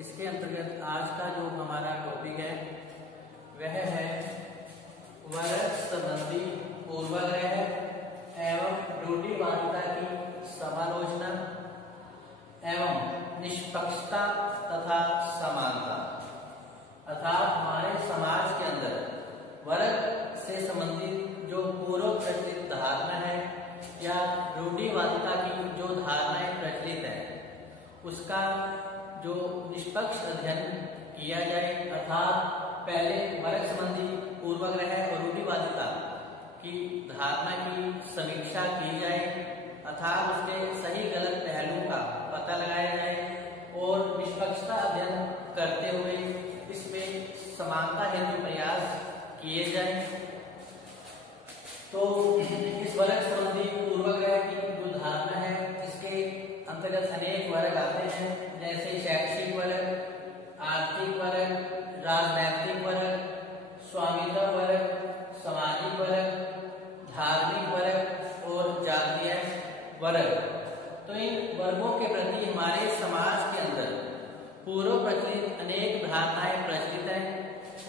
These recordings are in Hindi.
इसके अंतर्गत आज का जो हमारा टॉपिक है वह है वर्ग संबंधी पूर्वाग्रह एवं रूढ़िवादिता की समालोचना एवं निष्पक्षता तथा समानता। अर्थात हमारे समाज के अंदर वर्ग से संबंधित जो पूर्व प्रचलित धारणा है या रूढ़िवादिता की जो धारणाएं प्रचलित है उसका जो निष्पक्ष अध्ययन किया जाए, अर्थात पहले वर्ग संबंधी पूर्वाग्रह और रूढ़िवादिता की धारणा की समीक्षा की जाए, अर्थात उसके सही गलत पहलुओं का पता लगाया जाए और निष्पक्षता अध्ययन करते हुए इसमें समानता हेतु प्रयास किए जाए। तो इस वर्ग संबंधी पूर्वाग्रह की जो धारणा है इसके अंतर्गत अनेक वर्ग आते हैं, जैसे शैक्षिक वर्ग, आर्थिक वर्ग, राजनैतिक वर्ग, स्वामित्व वर्ग, सामाजिक वर्ग, धार्मिक वर्ग और जातीय वर्ग। तो इन वर्गों के प्रति हमारे समाज के अंदर पूर्व प्रचलित अनेक धारणाएं प्रचलित हैं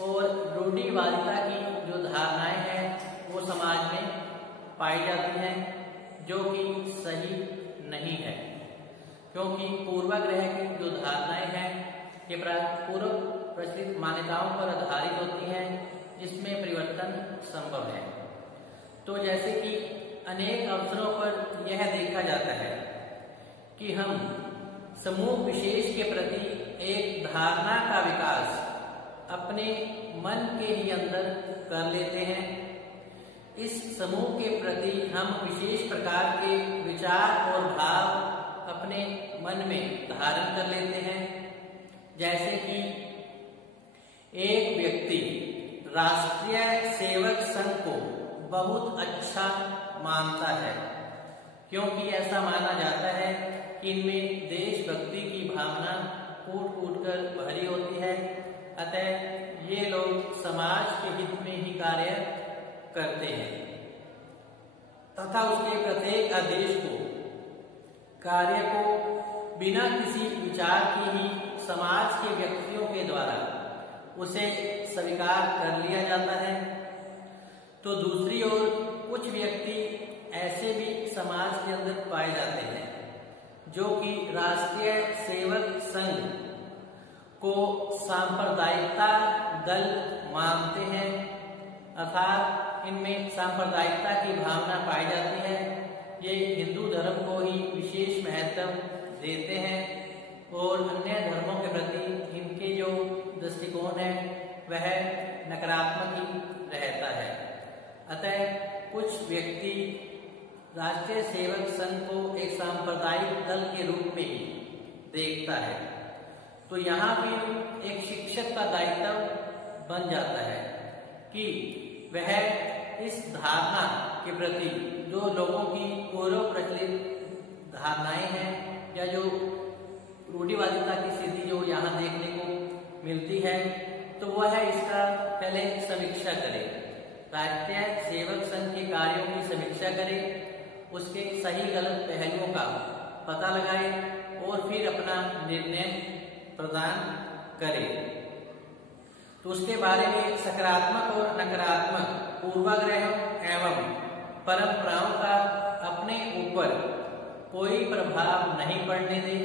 और रूढ़िवादिता की जो धारणाएं हैं वो समाज में पाई जाती हैं, जो कि सही नहीं है, क्योंकि पूर्वाग्रह की जो धारणाएं हैं ये पूर्व प्रचलित मान्यताओं पर आधारित होती हैं जिसमें परिवर्तन संभव है। तो जैसे कि अनेक अवसरों पर यह देखा जाता है कि हम समूह विशेष के प्रति एक धारणा का विकास अपने मन के ही अंदर कर लेते हैं। इस समूह के प्रति हम विशेष प्रकार के विचार और भाव अपने मन में धारण कर लेते हैं। जैसे कि एक व्यक्ति राष्ट्रीय सेवक संघ को बहुत अच्छा मानता है, क्योंकि ऐसा माना जाता है कि इनमें देशभक्ति की भावना कूट कूट कर भरी होती है, अतः ये लोग समाज के हित में ही कार्य करते हैं तथा उसके प्रत्येक आदेश को कार्य को बिना किसी विचार की ही समाज के व्यक्तियों के द्वारा उसे स्वीकार कर लिया जाता है। तो दूसरी ओर कुछ व्यक्ति ऐसे भी समाज के अंदर पाए जाते हैं जो कि राष्ट्रीय सेवक संघ को सांप्रदायिकता दल मानते हैं, अर्थात इनमें सांप्रदायिकता की भावना पाई जाती है। ये हिंदू धर्म को ही विशेष महत्व देते हैं और अन्य धर्मों के प्रति इनके जो दृष्टिकोण है वह नकारात्मक ही रहता है। अतः कुछ व्यक्ति राष्ट्रीय सेवक संघ को एक सांप्रदायिक दल के रूप में ही देखता है। तो यहाँ भी एक शिक्षक का दायित्व बन जाता है कि वह इस धारणा के प्रति जो लोगों की पूर्व प्रचलित धारणाएं हैं या जो रूढ़िवादिता की स्थिति जो यहाँ देखने को मिलती है तो वह इसका पहले समीक्षा करे, राष्ट्रीय सेवक संघ के कार्यों की समीक्षा करे, उसके सही गलत पहलुओं का पता लगाए और फिर अपना निर्णय प्रदान करे। तो उसके बारे में सकारात्मक और नकारात्मक पूर्वाग्रह एवं परंपराओं का अपने ऊपर कोई प्रभाव नहीं पड़ने दे,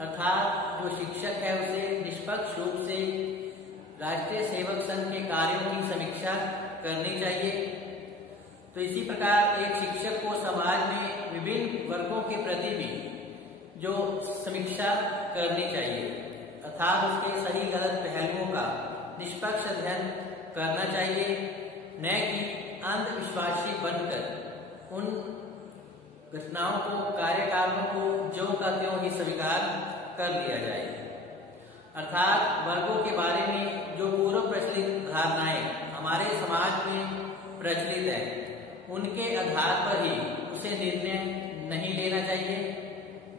अर्थात जो शिक्षक है उसे निष्पक्ष रूप से राष्ट्रीय सेवक संघ के कार्यों की समीक्षा करनी चाहिए। तो इसी प्रकार एक शिक्षक को समाज में विभिन्न वर्गों के प्रति भी जो समीक्षा करनी चाहिए, अर्थात उसके सही गलत पहलुओं का निष्पक्ष अध्ययन करना चाहिए, न कि अंधविश्वासी बनकर उन घटनाओं को कार्यकारणों को ज्यों का त्यों ही स्वीकार कर लिया जाए। अर्थात वर्गों के बारे में जो पूर्व प्रचलित धारणाएं हमारे समाज में प्रचलित है उनके आधार पर ही उसे निर्णय नहीं लेना चाहिए,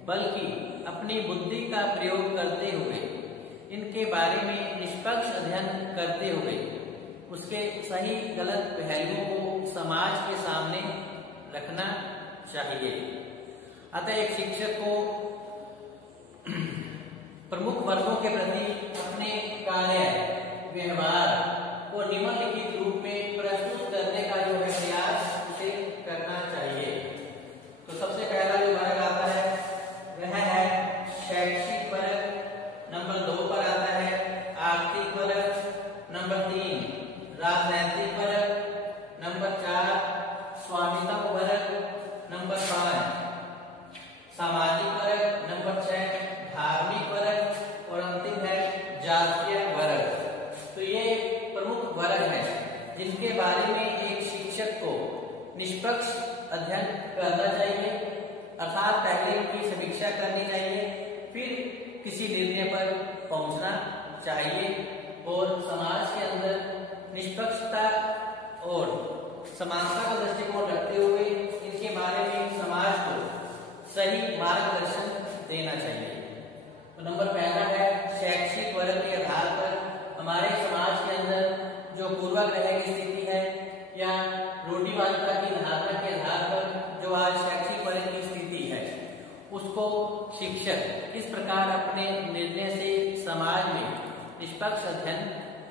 बल्कि अपनी बुद्धि का प्रयोग करते हुए इनके बारे में निष्पक्ष अध्ययन करते हुए उसके सही गलत पहलुओं को समाज के सामने रखना चाहिए। अतः एक शिक्षक को प्रमुख वर्गों के प्रति अपने कार्य व्यवहार को निम्नलिखित रूप में प्रस्तुत करने का जो है प्रयास उसे करना चाहिए। तो सबसे पहला जो वर्ग आता है वह है शैक्षिक वर्ग, नंबर 2 पर आता है आर्थिक वर्ग, नंबर 3 राजनैतिक वर्ग, नंबर 4 स्वामित्व वर्ग, नंबर 5 सामाजिक वर्ग, नंबर 6 धार्मिक वर्ग और अंतिम है जातीय वर्ग। तो ये प्रमुख वर्ग है जिनके बारे में एक शिक्षक को निष्पक्ष अध्ययन करना चाहिए, अर्थात पहले उनकी समीक्षा करनी चाहिए, फिर किसी निर्णय पर पहुंचना चाहिए और समाज के अंदर निष्पक्षता और समानता का दृष्टिकोण रखते हुए इनके बारे में समाज को सही मार्गदर्शन देना चाहिए। तो नंबर पहला है शैक्षिक वर्ग के आधार पर हमारे समाज के अंदर जो पूर्वाग्रह की स्थिति है या रूढ़िवादिता की धारणा के आधार पर जो आज शैक्षिक वर्ग की स्थिति है उसको शिक्षक इस प्रकार अपने निर्णय से समाज में निष्पक्ष अध्ययन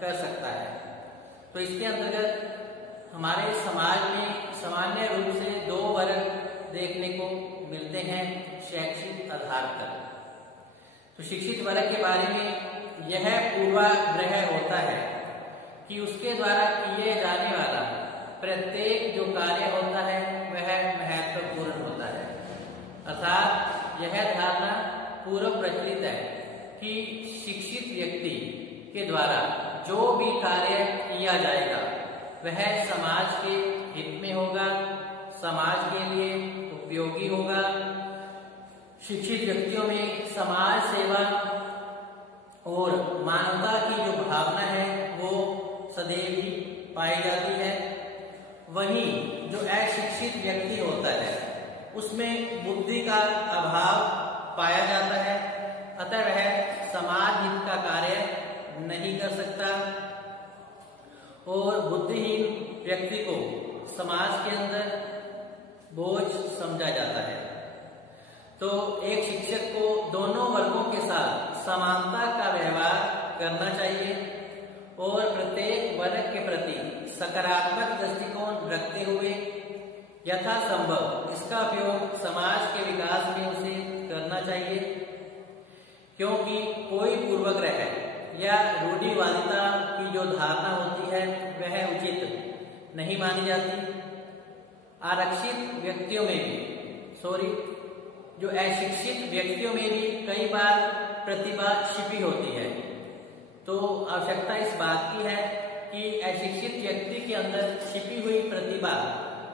कर सकता है। तो इसके अंतर्गत हमारे समाज में सामान्य रूप से 2 वर्ग देखने को मिलते हैं शैक्षिक आधार पर। तो शिक्षित वर्ग के बारे में यह पूर्वाग्रह होता है कि उसके द्वारा किए जाने वाला प्रत्येक जो कार्य होता है वह महत्वपूर्ण होता है, अर्थात यह धारणा पूर्व प्रचलित है कि शिक्षित व्यक्ति के द्वारा जो भी कार्य किया जाएगा वह समाज के हित में होगा, समाज के लिए उपयोगी होगा। शिक्षित व्यक्तियों में समाज सेवा और मानवता की जो भावना है वो सदैव ही पाई जाती है। वहीं जो अशिक्षित व्यक्ति होता है उसमें बुद्धि का अभाव पाया जाता है, अतः वह समाज हित का कार्य नहीं कर सकता और बुद्धिहीन व्यक्ति को समाज के अंदर बोझ समझा जाता है। तो एक शिक्षक को दोनों वर्गों के साथ समानता का व्यवहार करना चाहिए और प्रत्येक वर्ग के प्रति सकारात्मक दृष्टिकोण रखते हुए यथासंभव इसका उपयोग समाज के विकास में उसे करना चाहिए, क्योंकि कोई पूर्वाग्रह या रूढ़िवादिता की जो धारणा होती है वह उचित नहीं मानी जाती। आरक्षित व्यक्तियों में भी जो अशिक्षित व्यक्तियों में भी कई बार प्रतिभा छिपी होती है। तो आवश्यकता इस बात की है कि अशिक्षित व्यक्ति के अंदर छिपी हुई प्रतिभा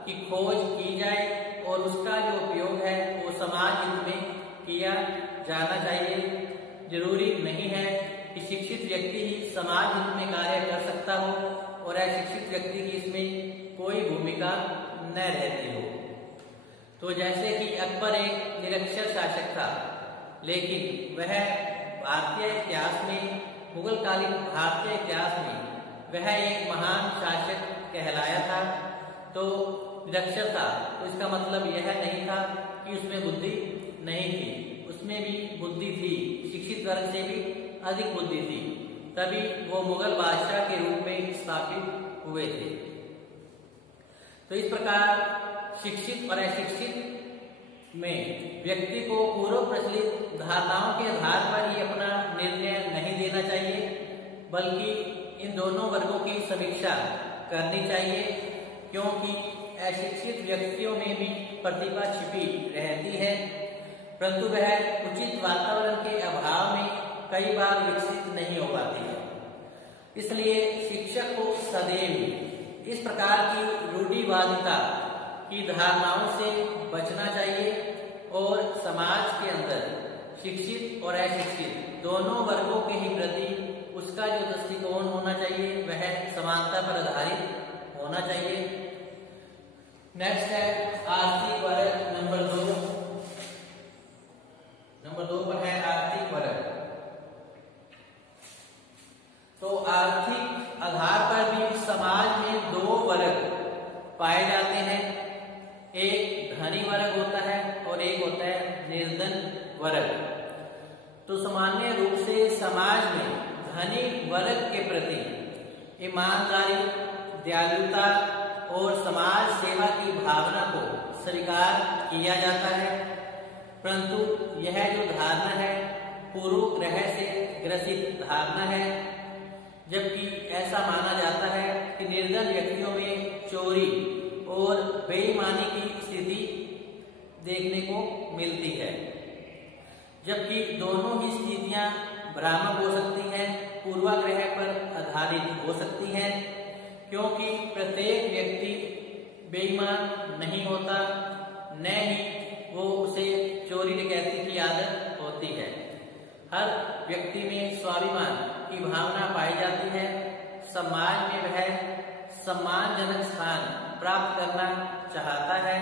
की खोज की जाए और उसका जो उपयोग है वो समाज हित में किया जाना चाहिए। जरूरी नहीं है कि शिक्षित व्यक्ति ही समाज हित में कार्य कर सकता हो और अशिक्षित व्यक्ति की इसमें कोई भूमिका न रहती हो। तो जैसे कि अकबर एक निरक्षर शासक था, लेकिन वह भारतीय इतिहास में, मुगल कालीन भारतीय इतिहास में वह एक महान शासक कहलाया था। तो निरक्षर था तो इसका मतलब यह नहीं था कि उसमें बुद्धि नहीं थी, उसमें भी बुद्धि थी, शिक्षित वर्ग से भी अधिक बुद्धि थी, तभी वो मुगल बादशाह के रूप में स्थापित हुए थे। तो इस प्रकार शिक्षित और अशिक्षित में व्यक्ति को पूर्व प्रचलित धारणाओं के आधार पर ही अपना निर्णय नहीं देना चाहिए, बल्कि इन दोनों वर्गों की समीक्षा करनी चाहिए, क्योंकि अशिक्षित व्यक्तियों में भी प्रतिभा छिपी रहती है, परंतु वह उचित वातावरण के अभाव में कई बार विकसित नहीं हो पाती है। इसलिए शिक्षक को सदैव इस प्रकार की रूढ़िवादिता की धारणाओं से बचना चाहिए और समाज के अंदर शिक्षित और अशिक्षित दोनों वर्गों के ही प्रति उसका जो दृष्टिकोण होना चाहिए वह समानता पर आधारित होना चाहिए। नेक्स्ट है आर्थिक वर्ग, नंबर 2 पर है आर्थिक वर्ग। तो आर्थिक आधार पर भी समाज में 2 वर्ग पाए जाते हैं, एक धनी वर्ग होता है और एक होता है निर्धन वर्ग। तो सामान्य रूप समाज में धनी वर्ग के प्रति ईमानदारी, दयालुता और समाज सेवा की भावना को स्वीकार किया जाता है, परंतु यह जो धारणा है पूर्व ग्रह से ग्रसित धारणा है, जबकि ऐसा माना जाता है कि निर्धन व्यक्तियों में चोरी और बेईमानी की स्थिति देखने को मिलती है, जबकि दोनों ही स्थितियां भ्रामक हो सकती हैं, पूर्वाग्रह पर आधारित हो सकती हैं, क्योंकि प्रत्येक व्यक्ति बेईमान नहीं होता, न ही वो उसे चोरी डकैती की आदत होती है। हर व्यक्ति में स्वाभिमान की भावना पाई जाती है, समाज में वह सम्मानजनक स्थान प्राप्त करना चाहता है।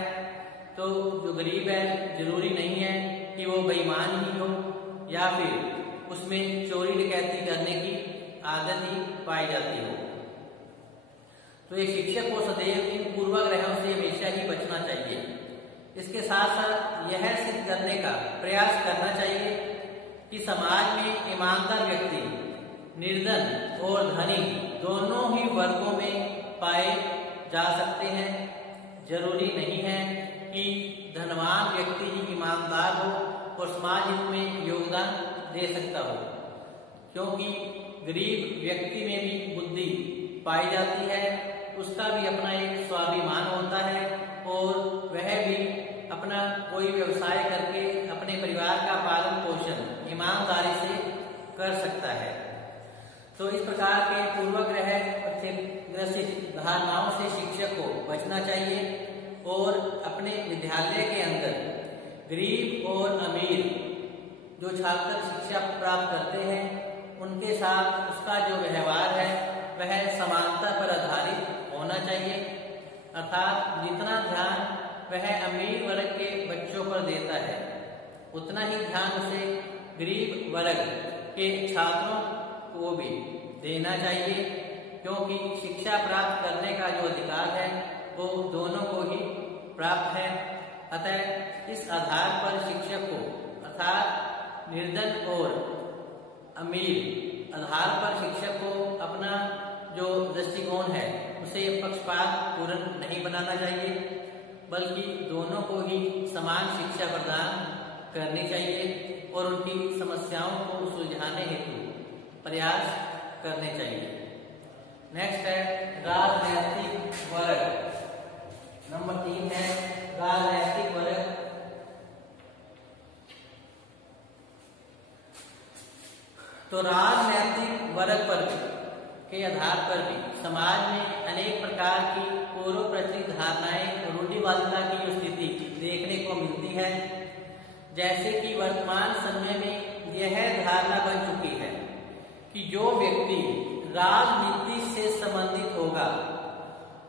तो जो गरीब है जरूरी नहीं है कि वो बेईमान ही हो या फिर उसमें चोरी डकैती करने की आदत ही पाई जाती हो। तो एक शिक्षक को सदैव इन पूर्वाग्रहों से हमेशा ही बचना चाहिए। इसके साथ साथ यह सिद्ध करने का प्रयास करना चाहिए कि समाज में ईमानदार व्यक्ति निर्धन और धनी दोनों ही वर्गों में पाए जा सकते हैं। जरूरी नहीं है कि धनवान व्यक्ति ही ईमानदार हो और समाज में योगदान दे सकता हो, क्योंकि गरीब व्यक्ति में भी बुद्धि पाई जाती है, उसका भी अपना एक स्वाभिमान होता है और वह भी अपना कोई व्यवसाय करके अपने परिवार का पालन पोषण ईमानदारी से कर सकता है। तो इस प्रकार के पूर्वाग्रह से ग्रसित धारणाओं से शिक्षक को बचना चाहिए और अपने विद्यालय के अंदर गरीब और अमीर जो छात्र शिक्षा प्राप्त करते हैं उनके साथ उसका जो व्यवहार है वह समानता पर आधारित होना चाहिए, अर्थात जितना ध्यान वह अमीर वर्ग के बच्चों पर देता है उतना ही ध्यान उसे गरीब वर्ग के छात्रों को भी देना चाहिए, क्योंकि शिक्षा प्राप्त करने का जो अधिकार है वो दोनों को ही प्राप्त है। अतः इस आधार पर शिक्षक को अर्थात निर्धन और अमीर आधार पर शिक्षक को अपना जो दृष्टिकोण है उसे पक्षपात पूर्ण नहीं बनाना चाहिए, बल्कि दोनों को ही समान शिक्षा प्रदान करनी चाहिए और उनकी समस्याओं को सुलझाने हेतु प्रयास करने चाहिए। नेक्स्ट है राजनैतिक वर्ग। नंबर 3 है राजनैतिक वर्ग। तो राजनैतिक वर्ग पर के आधार पर भी समाज में अनेक प्रकार की पूर्व प्रचलित धारणाएं और रूढ़िवादिता की स्थिति देखने को मिलती है। जैसे कि वर्तमान समय में यह धारणा बन चुकी है कि जो व्यक्ति राजनीति से संबंधित होगा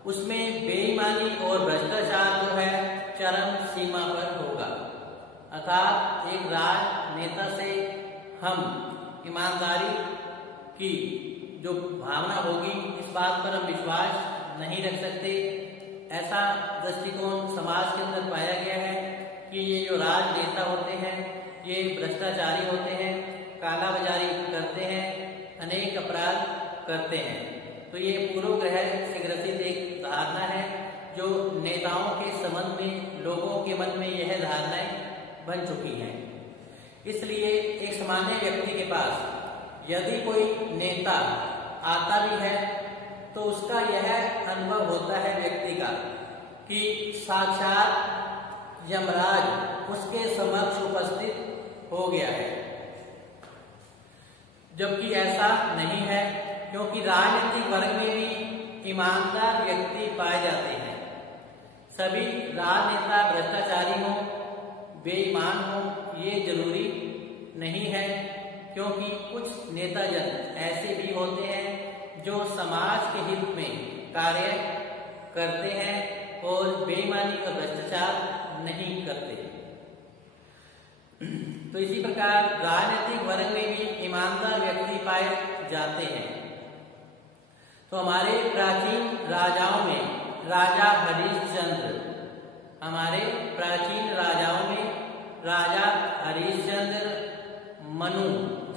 उसमें बेईमानी और भ्रष्टाचार जो है चरम सीमा पर होगा, अर्थात एक राजनेता से हम ईमानदारी की जो भावना होगी इस बात पर हम विश्वास नहीं रख सकते। ऐसा दृष्टिकोण समाज के अंदर पाया गया है कि ये जो राजनेता होते हैं ये भ्रष्टाचारी होते हैं, कालाबाजारी करते हैं, अनेक अपराध करते हैं। तो ये पूर्वग्रह से ग्रसित एक धारणा है जो नेताओं के संबंध में लोगों के मन में यह धारणाएं बन चुकी हैं। इसलिए एक सामान्य व्यक्ति के पास यदि कोई नेता आता भी है तो उसका यह अनुभव होता है व्यक्ति का कि साक्षात यमराज उसके समक्ष उपस्थित हो गया है, जबकि ऐसा नहीं है, क्योंकि राजनीतिक वर्ग में भी ईमानदार व्यक्ति पाए जाते हैं। सभी राजनेता भ्रष्टाचारी हों, बेईमान हों ये जरूरी नहीं है, क्योंकि कुछ नेताजन ऐसे भी होते हैं जो समाज के हित में कार्य करते हैं और बेईमानी और भ्रष्टाचार नहीं करते। तो इसी प्रकार राजनीतिक वर्ग में भी ईमानदार व्यक्ति पाए जाते हैं। तो हमारे प्राचीन राजाओं में राजा हरिश्चंद्र, हमारे प्राचीन राजाओं में राजा हरिश्चंद्र, मनु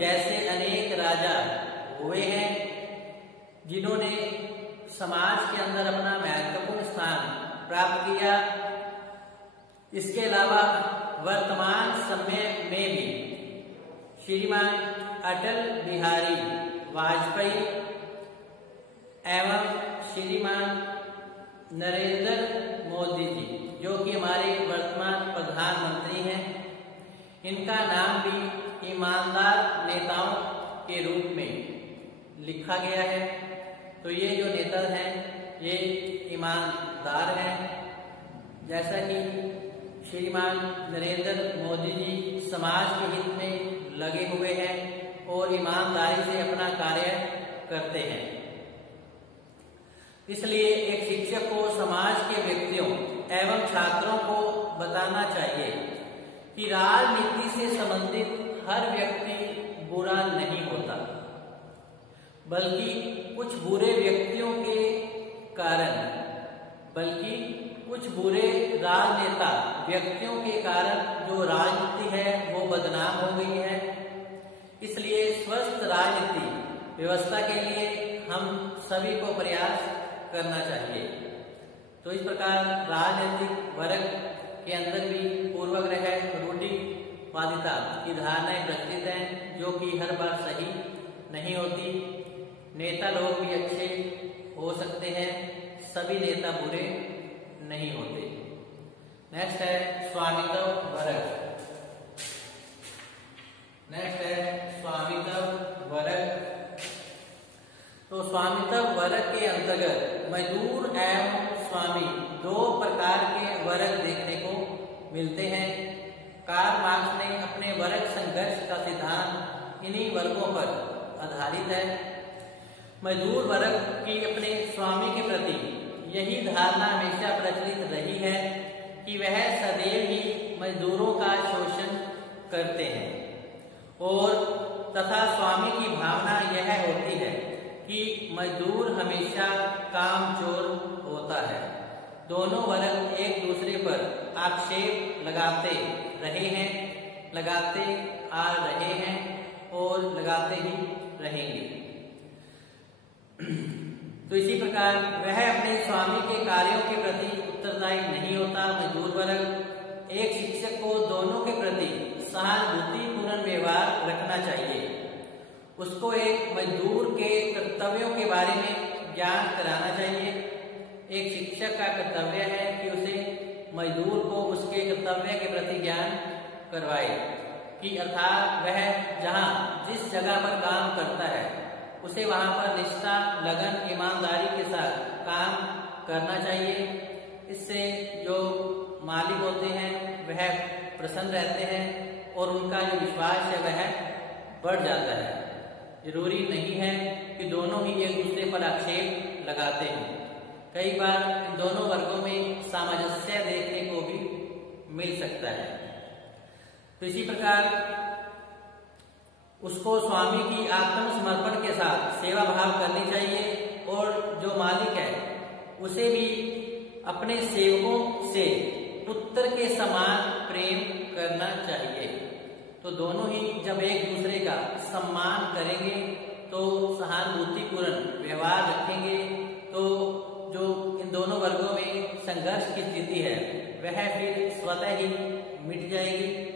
जैसे अनेक राजा हुए हैं जिन्होंने समाज के अंदर अपना महत्वपूर्ण स्थान प्राप्त किया। इसके अलावा वर्तमान समय में भी श्रीमान अटल बिहारी वाजपेयी एवं श्रीमान नरेंद्र मोदी जी, जो कि हमारे वर्तमान प्रधानमंत्री हैं, इनका नाम भी ईमानदार नेताओं के रूप में लिखा गया है। तो ये जो नेता हैं ये ईमानदार हैं। जैसा कि श्रीमान नरेंद्र मोदी जी समाज के हित में लगे हुए हैं और ईमानदारी से अपना कार्य करते हैं। इसलिए एक शिक्षक को समाज के व्यक्तियों एवं छात्रों को बताना चाहिए कि राजनीति से संबंधित हर व्यक्ति बुरा नहीं होता, बल्कि कुछ बुरे व्यक्तियों के कारण, बल्कि कुछ बुरे राजनेता व्यक्तियों के कारण जो राजनीति है वो बदनाम हो गई है। इसलिए स्वस्थ राजनीति व्यवस्था के लिए हम सभी को प्रयास करना चाहिए। तो इस प्रकार राजनीतिक वर्ग के अंदर भी पूर्वाग्रह, रूढ़िवादिता की धारणाएं प्रचलित हैं, जो कि हर बार सही नहीं होती। नेता लोग भी अच्छे हो सकते हैं, सभी नेता बुरे नहीं होते। नेक्स्ट है स्वामित्व वर्ग। नेक्स्ट है स्वामित्व वर्ग। तो स्वामित्व वर्ग के अंतर्गत मजदूर एवं स्वामी दो प्रकार के वर्ग देखने को मिलते हैं। कार्ल मार्क्स ने अपने वर्ग संघर्ष का सिद्धांत इन्हीं वर्गों पर आधारित है। मजदूर वर्ग की अपने स्वामी के प्रति यही धारणा हमेशा प्रचलित रही है कि वह सदैव ही मजदूरों का शोषण करते हैं, और तथा स्वामी की भावना यह होती है कि मजदूर हमेशा कामचोर होता है। दोनों वर्ग एक दूसरे पर आक्षेप लगाते रहे हैं, लगाते आ रहे हैं और लगाते ही रहेंगे। तो इसी प्रकार वह अपने स्वामी के कार्यों के प्रति उत्तरदायी नहीं होता। मजदूर वर्ग एक शिक्षक को दोनों के प्रति सहानुभूतिपूर्ण व्यवहार रखना चाहिए। उसको एक मजदूर के कर्तव्यों के बारे में ज्ञान कराना चाहिए। एक शिक्षक का कर्तव्य है कि उसे मजदूर को उसके कर्तव्य के प्रति ज्ञान करवाए, कि अर्थात वह जहाँ जिस जगह पर काम करता है उसे वहां पर निष्ठा, लगन, ईमानदारी के साथ काम करना चाहिए। इससे जो मालिक होते हैं वह प्रसन्न रहते हैं और उनका जो विश्वास है वह बढ़ जाता है। जरूरी नहीं है कि दोनों ही एक दूसरे पर आक्षेप लगाते हैं। कई बार इन दोनों वर्गों में सामंजस्य देखने को भी मिल सकता है। तो इसी प्रकार उसको स्वामी की आत्मसमर्पण के साथ सेवा भाव करनी चाहिए, और जो मालिक है उसे भी अपने सेवकों से पुत्र के समान प्रेम करना चाहिए। तो दोनों ही जब एक दूसरे का सम्मान करेंगे, तो सहानुभूतिपूर्ण व्यवहार रखेंगे, तो जो इन दोनों वर्गों में संघर्ष की स्थिति है वह फिर स्वतः ही मिट जाएगी।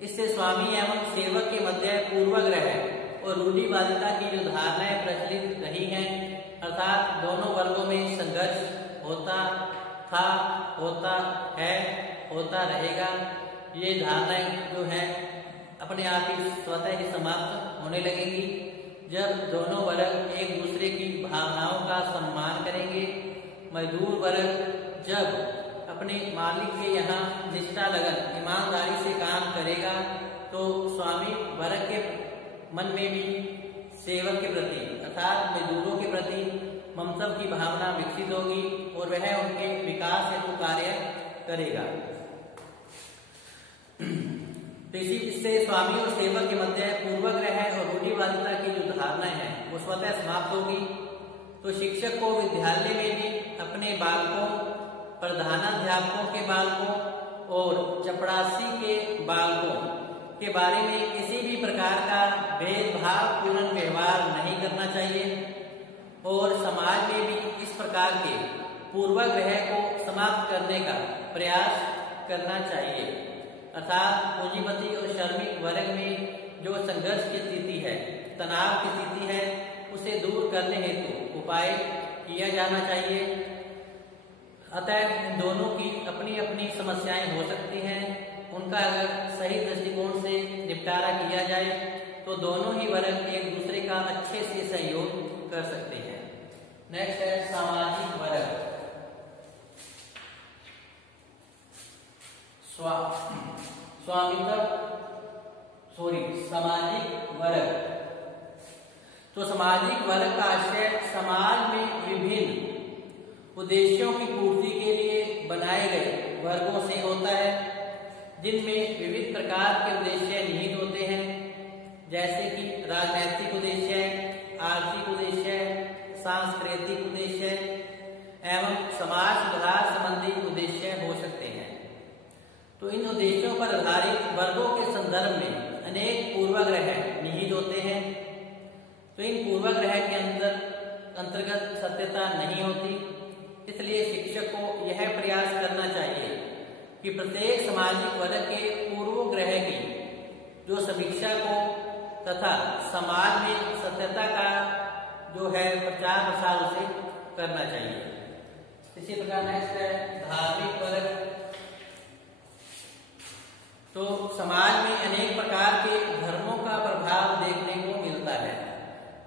इससे स्वामी एवं सेवक के मध्य पूर्वाग्रह और रूढ़िवादिता की जो धारणाएं प्रचलित रही हैं, अर्थात दोनों वर्गों में संघर्ष होता था, होता है, होता रहेगा, ये धारणाएं जो है अपने आप ही स्वतः ही समाप्त होने लगेंगी जब दोनों वर्ग एक दूसरे की भावनाओं का सम्मान करेंगे। मजदूर वर्ग जब अपने मालिक के यहाँ निष्ठा, लगन, ईमानदारी से काम करेगा, तो स्वामी वर्ग के मन में भी सेवक के प्रति अर्थात मजदूरों के प्रति ममता की भावना विकसित होगी और वह उनके विकास हेतु कार्य करेगा। इससे स्वामी और सेवक के मध्य पूर्वाग्रह और रूढ़िवादिता की जो धारणाएं हैं वो स्वतः समाप्त होगी। तो शिक्षक को विद्यालय में भी अपने बालकों, प्रधानाध्यापकों के बालकों और चपरासी के बालकों के बारे में किसी भी प्रकार का भेदभावपूर्ण व्यवहार नहीं करना चाहिए और समाज में भी इस प्रकार के पूर्वाग्रह को समाप्त करने का प्रयास करना चाहिए। अर्थात पूंजीपति और श्रमिक वर्ग में जो संघर्ष की स्थिति है, तनाव की स्थिति है, उसे दूर करने हेतु उपाय किया जाना चाहिए। अतः इन दोनों की अपनी अपनी समस्याएं हो सकती हैं, उनका अगर सही दृष्टिकोण से निपटारा किया जाए तो दोनों ही वर्ग एक दूसरे का अच्छे से सहयोग कर सकते हैं। नेक्स्ट है सामाजिक वर्ग। सामाजिक वर्ग। तो सामाजिक वर्ग का आशय समाज में विभिन्न उद्देश्यों की पूर्ति के लिए बनाए गए वर्गों से होता है, जिनमें विविध प्रकार के उद्देश्य निहित होते हैं, जैसे कि राजनैतिक उद्देश्य, आर्थिक उद्देश्य, सांस्कृतिक उद्देश्य एवं समाज सुधार संबंधी उद्देश्य हो सकते हैं। तो इन उद्देश्यों पर आधारित वर्गों के संदर्भ में अनेक पूर्वाग्रह निहित होते हैं। तो इन पूर्वाग्रह के अंतर्गत सत्यता नहीं होती, इसलिए शिक्षक को यह प्रयास करना चाहिए कि प्रत्येक सामाजिक वर्ग के पूर्वाग्रह की जो समीक्षा को तथा समाज में सत्यता का जो है प्रचार प्रसार उसे करना चाहिए। इसी प्रकार नेक्स्ट है धार्मिक वर्ग। तो समाज में अनेक प्रकार के धर्मों का प्रभाव देखने को मिलता है।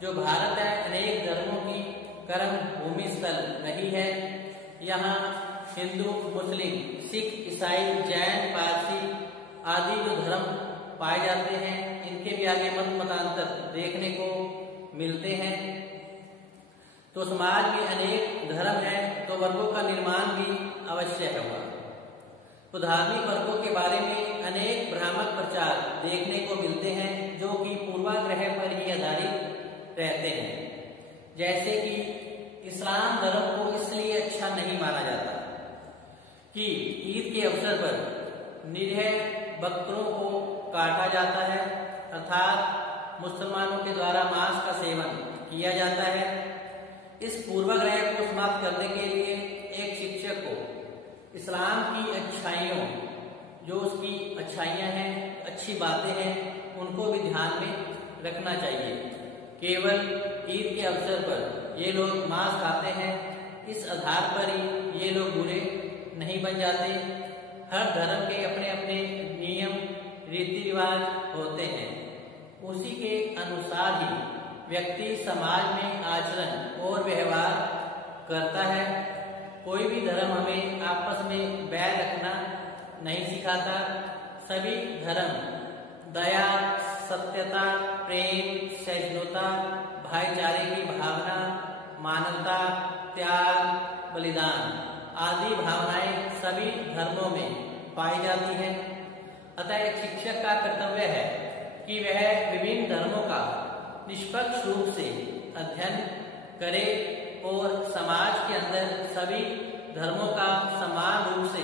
जो भारत है अनेक धर्मों की कर्म भूमि स्थल रही है। यहाँ हिंदू, मुस्लिम, सिख, ईसाई, जैन, पारसी आदि जो धर्म पाए जाते हैं, इनके भी आगे मतांतर देखने को मिलते हैं। तो समाज में अनेक धर्म है, तो वर्गों का निर्माण भी अवश्य होगा। तो धार्मिक वर्गों के बारे में अनेक भ्रामक प्रचार देखने को मिलते हैं, जो कि पूर्वाग्रह पर ही आधारित रहते हैं। जैसे कि इस्लाम धर्म को इसलिए अच्छा नहीं माना जाता कि ईद के अवसर पर निरीह बकरों को काटा जाता है, अर्थात मुसलमानों के द्वारा मांस का सेवन किया जाता है। इस पूर्वाग्रह को समाप्त करने के लिए एक शिक्षक को इस्लाम की अच्छाइयों, जो उसकी अच्छाइयां हैं, अच्छी बातें हैं, उनको भी ध्यान में रखना चाहिए। केवल ईद के अवसर पर ये लोग मांस खाते हैं, इस आधार पर ही ये लोग बुरे नहीं बन जाते। हर धर्म के अपने अपने नियम रीति रिवाज होते हैं, उसी के अनुसार ही व्यक्ति समाज में आचरण और व्यवहार करता है। कोई भी धर्म हमें आपस में बैर रखना नहीं सिखाता। सभी धर्म दया, सत्यता, प्रेम, सहिष्णुता, भाईचारे की भावना, मानवता, त्याग, बलिदान आदि भावनाएं सभी धर्मों में पाई जाती हैं। अतः एक शिक्षक का कर्तव्य है कि वह विभिन्न धर्मों का निष्पक्ष रूप से अध्ययन करे और समाज के अंदर सभी धर्मों का समान रूप से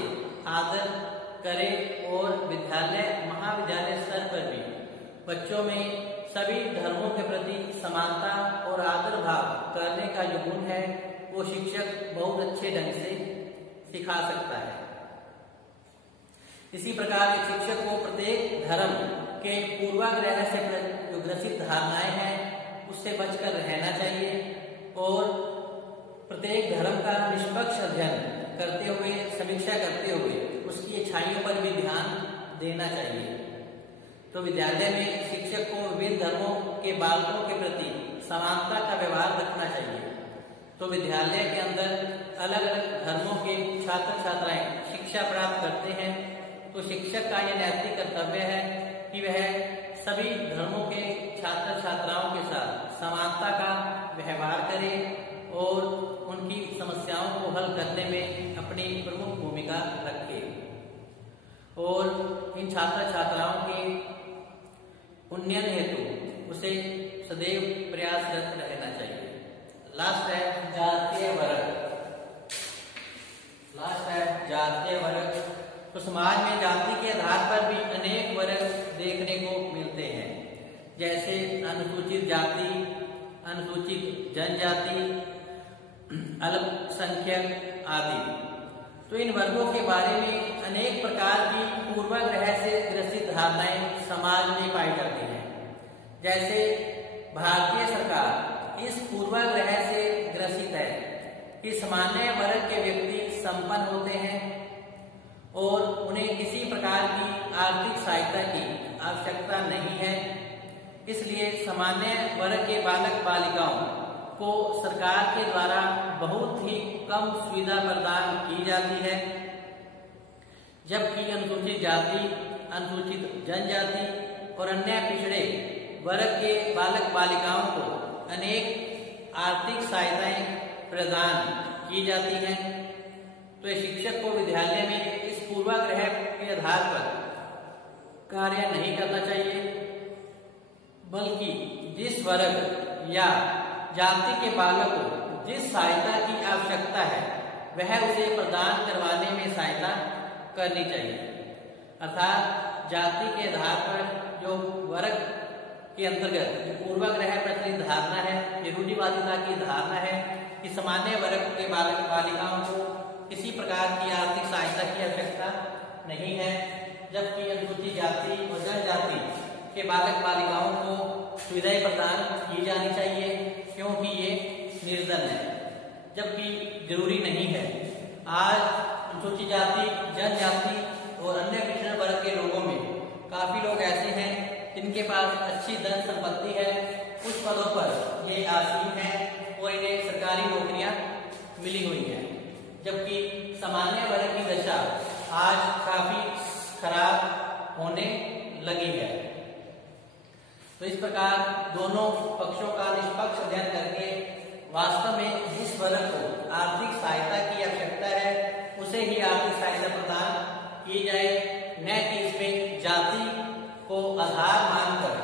आदर करे और विद्यालय, महाविद्यालय स्तर पर भी बच्चों में सभी धर्मों के प्रति समानता और आदर भाव करने का जो गुण है, वो शिक्षक बहुत अच्छे ढंग से सिखा सकता है। इसी प्रकार एक शिक्षक को प्रत्येक धर्म के पूर्वाग्रह से जो ग्रसित धारणाएं हैं उससे बचकर रहना चाहिए और प्रत्येक धर्म का निष्पक्ष अध्ययन करते हुए, समीक्षा करते हुए उसकी अच्छाइयों पर भी ध्यान देना चाहिए। तो विद्यालय में शिक्षक को विभिन्न धर्मों के बालकों के प्रति समानता का व्यवहार रखना चाहिए। तो विद्यालय के अंदर अलग अलग धर्मों के छात्र छात्राएं शिक्षा प्राप्त करते हैं, तो शिक्षक का यह नैतिक कर्तव्य है कि वह सभी धर्मों के छात्र छात्राओं के साथ समानता का व्यवहार करे और उनकी समस्याओं को हल करने में अपनी प्रमुख भूमिका रखे और इन छात्र छात्राओं के उन्नयन हेतु उसे सदैव प्रयासरत रहना चाहिए। लास्ट है जातीय वर्ग। तो समाज में जाति के आधार पर भी अनेक वर्ग देखने को जैसे अनुसूचित जाति, अनुसूचित जनजाति, अल्पसंख्यक आदि। तो इन वर्गों के बारे में अनेक प्रकार की पूर्वाग्रह से ग्रसित धारणाएं समाज में पाई जाती हैं। जैसे भारतीय सरकार इस पूर्वाग्रह से ग्रसित है कि सामान्य वर्ग के व्यक्ति संपन्न होते हैं और उन्हें किसी प्रकार की आर्थिक सहायता की आवश्यकता नहीं है, इसलिए सामान्य वर्ग के बालक बालिकाओं को सरकार के द्वारा बहुत ही कम सुविधा प्रदान की जाती है, जबकि अनुसूचित जाति, अनुसूचित जनजाति और अन्य पिछड़े वर्ग के बालक बालिकाओं को अनेक आर्थिक सहायताएं प्रदान की जाती हैं। तो शिक्षक को विद्यालय में इस पूर्वाग्रह के आधार पर कार्य नहीं करना चाहिए, बल्कि जिस वर्ग या जाति के बालक को जिस सहायता की आवश्यकता है वह उसे प्रदान करवाने में सहायता करनी चाहिए। अर्थात जाति के आधार पर जो वर्ग के अंतर्गत पूर्वाग्रह प्रचलित धारणा है, रूढ़िवादिता की धारणा है कि सामान्य वर्ग के बालक बालिकाओं को किसी प्रकार की आर्थिक सहायता की आवश्यकता नहीं है, जबकि अनुसूचित जाति और जनजाति के बालक बालिकाओं को सुविधाएं प्रदान की जानी चाहिए, क्योंकि ये निर्धन है, जबकि जरूरी नहीं है। आज अनुसूचित जाति, जनजाति और अन्य पिछड़े वर्ग के लोगों में काफी लोग ऐसे हैं जिनके पास अच्छी धन संपत्ति है, कुछ पदों पर ये आसीन है और इन्हें सरकारी नौकरियां मिली हुई हैं, जबकि सामान्य वर्ग की दशा आज काफी खराब होने लगी है। तो इस प्रकार दोनों पक्षों का निष्पक्ष अध्ययन करके वास्तव में जिस वर्ग को आर्थिक सहायता की आवश्यकता है उसे ही आर्थिक सहायता प्रदान की जाए, न कि इसमें जाति को आधार मानकर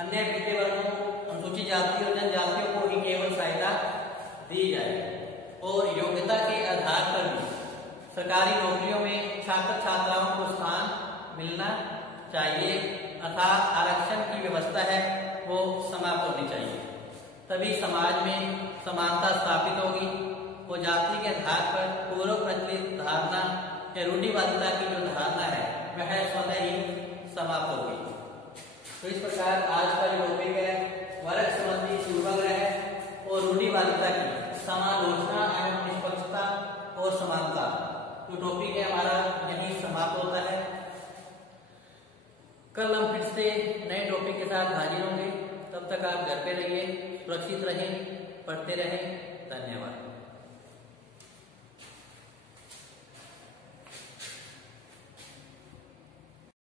अन्य पिछड़े वर्गों, अनुसूचित जाति और जनजातियों को ही केवल सहायता दी जाए। और योग्यता के आधार पर भी सरकारी नौकरियों में छात्र छात्राओं को स्थान मिलना चाहिए, अर्थात आरक्षण की व्यवस्था है वो समाप्त होनी चाहिए, तभी समाज में समानता स्थापित होगी और जाति के आधार पर पूर्व प्रचलित धारणा या रूढ़िवादिता की जो धारणा है वह स्वतः ही समाप्त होगी। तो इस प्रकार आज का जो टॉपिक है वर्ग संबंधी पूर्वाग्रह और रूढ़िवादिता की समालोचना एवं निष्पक्षता और समानता, जो टॉपिक है हमारा यही समाप्त होता है। कल हम फिर से नए टॉपिक के साथ हाजिर होंगे, तब तक आप घर पे रहिए, सुरक्षित रहें, पढ़ते रहें। धन्यवाद।